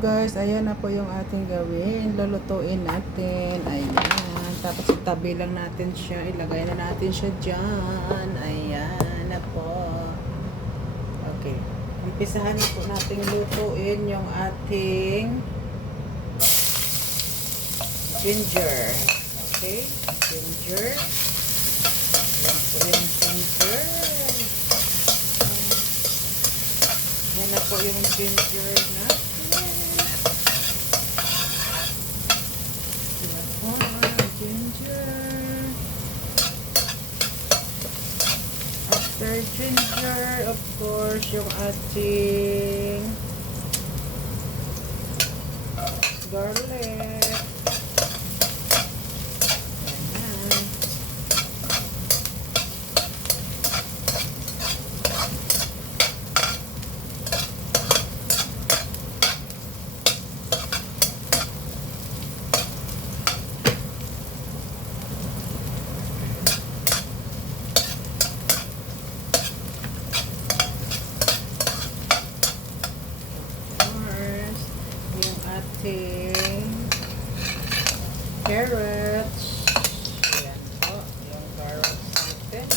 Guys, ayan na po yung ating gawin. Lulutuin natin. Ayan. Tapos itabi lang natin siya. Ilagay na natin siya dyan. Ayan na po. Okay. Umpisahan na po natin lutuin yung ating ginger. Okay? Ginger. Ayan po yung ginger. Ayan na po yung ginger natin. Ginger. After ginger, of course, yung ating garlic. Ayan. Ating carrots. Ayan po, yung carrots natin.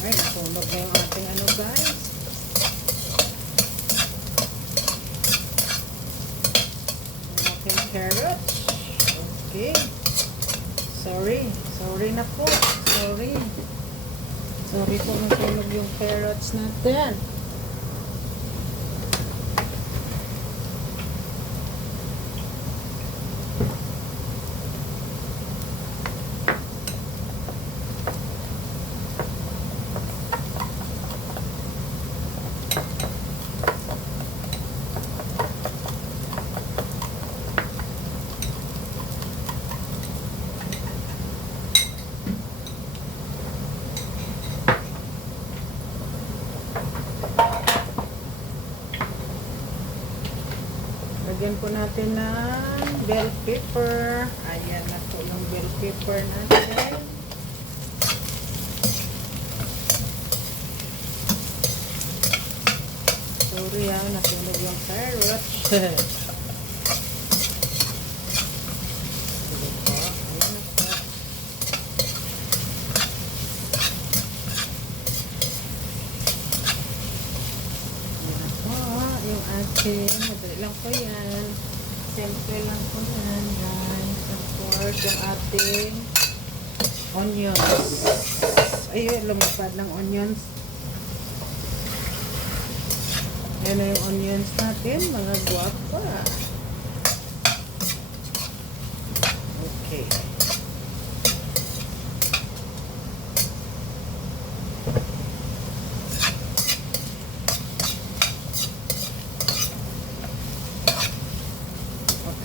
Ay, nasunog na yung ating ano, guys. Yung ating carrots. Okay. Sorry na po. Sorry po, nasunog yung carrots natin. Lagyan po natin ng bell pepper. Ayan na po yung bell pepper natin. Sorry nasunog yung carrots. Madali lang po yan. Simple lang po yan, guys. Of course, yung ating onions. Ayun, lumapad ng onions. Yan na yung onions natin, mga guwapa. Okay.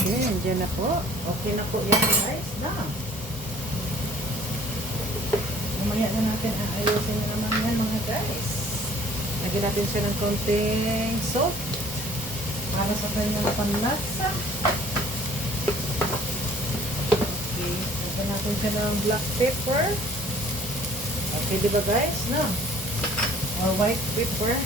Okay, andyan na po. Okay na po yan, guys. Na. Mamaya na natin aayusin na naman yan, mga guys. Lagyan natin siya ng konting salt para sa kanyang panlasa. Okay. Lagyan natin siya ng black pepper. Okay, di ba guys? No? Or white pepper.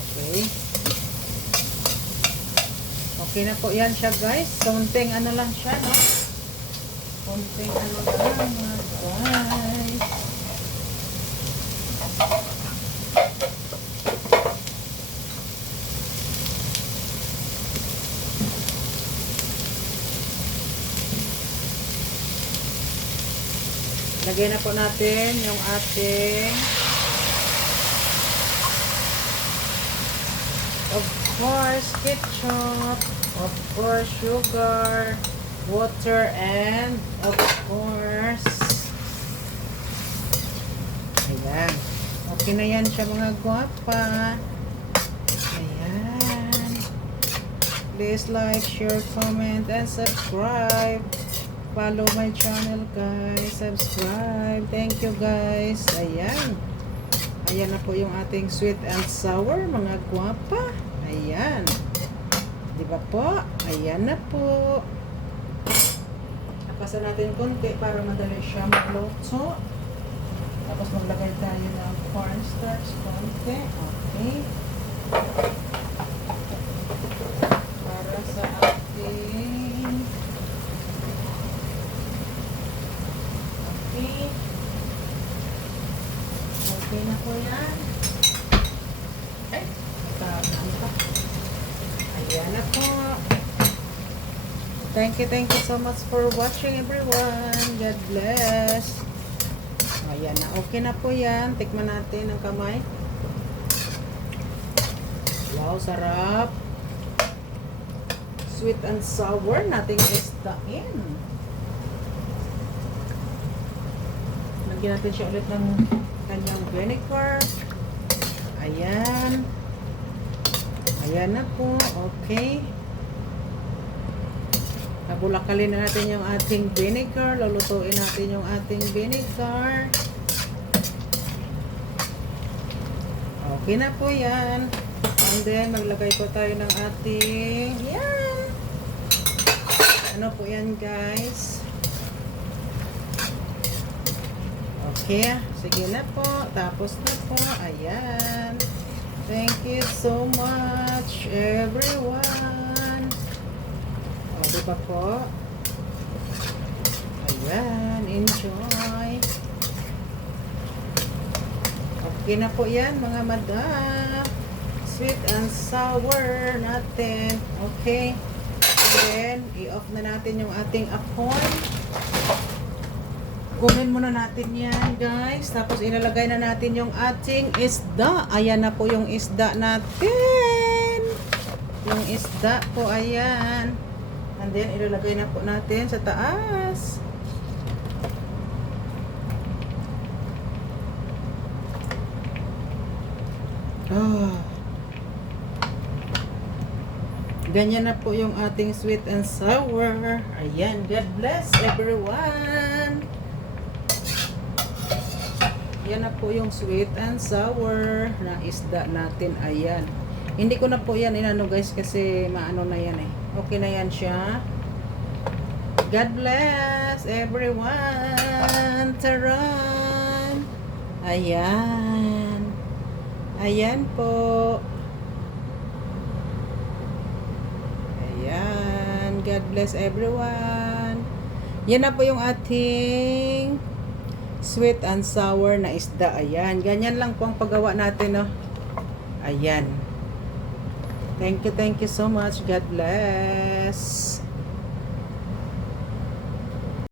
Okay. Okay na po yan siya guys. Konting ano lang siya, no? Konting ano lang mga guys. Lagyan na po natin yung ating of course ketchup, of course sugar, water, and of course ayan. Okay na yan siya mga guwapa. Ayan. Please like, share, comment, and subscribe. Follow my channel guys. Subscribe. Thank you guys. Ayan. Ayan na po yung ating sweet and sour mga guwapa. Ayan. Di ba po? Ayan na po. Tapasan natin konti para madali siya magluto. Tapos maglagay tayo ng cornstarch konti. Okay. Para sa ating okay na po yan. Ay, ano pa? Ayan na po. Thank you so much for watching everyone. God bless. Ayan na, okay na po yan. Tikman natin ng kamay. Wow, sarap. Sweet and sour nating isdain. Lagyan natin siya ulit ng kanyang vinegar. Ayan. Ayan na po. Okay. Nabulakalin na natin yung ating vinegar. Lulutuin natin yung ating vinegar. Okay na po yan. And then, maglagay po tayo ng ating yan. Ano po yan guys? Okay, sige na po. Tapos na po. Ayan. Thank you so much, everyone. O, diba po? Ayan, enjoy. Okay na po yan, mga madam. Sweet and sour natin. Okay. Then, i-off na natin yung ating apoy. Kunin muna natin yan guys. Tapos ilalagay na natin yung ating isda. Ayan na po yung isda natin. Yung isda po, ayan. And then ilalagay na po natin sa taas. Oh. Ganyan na po yung ating sweet and sour. Ayan. God bless everyone. Yan na po yung sweet and sour na isda natin. Ayan. Hindi ko na po yan inano guys kasi maano na yan eh. Okay na yan siya. God bless everyone. Taran. Ayan. Ayan po. Ayan. God bless everyone. Yan na po yung ating sweet and sour na isda. Ayan. Ganyan lang po ang paggawa natin, no? Ayan. Thank you so much. God bless.